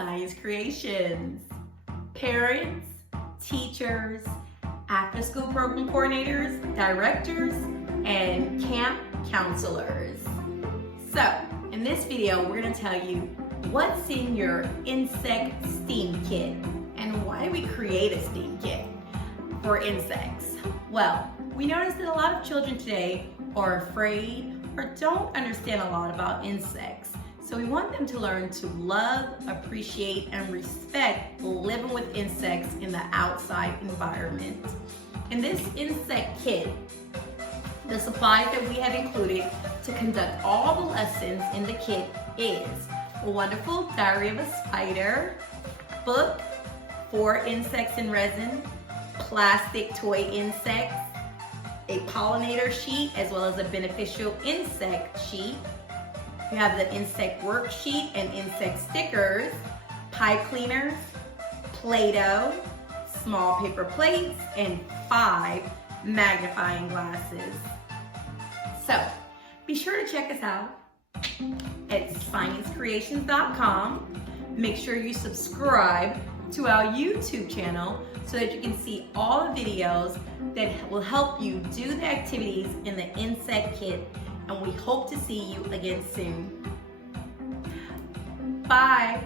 Science Creations. Parents, teachers, after-school program coordinators, directors, and camp counselors. So, in this video, we're going to tell you what's in your insect STEAM kit and why we create a STEAM kit for insects. Well, we noticed that a lot of children today are afraid or don't understand a lot about insects. So we want them to learn to love, appreciate, and respect living with insects in the outside environment. In this insect kit, the supplies that we have included to conduct all the lessons in the kit is a wonderful Diary of a Spider, book, 4 insects in resin, plastic toy insects, a pollinator sheet, as well as a beneficial insect sheet. You have the insect worksheet and insect stickers, pipe cleaners, Play-Doh, small paper plates, and 5 magnifying glasses. So, be sure to check us out at sciencecreations.com. Make sure you subscribe to our YouTube channel so that you can see all the videos that will help you do the activities in the insect kit, and we hope to see you again soon. Bye.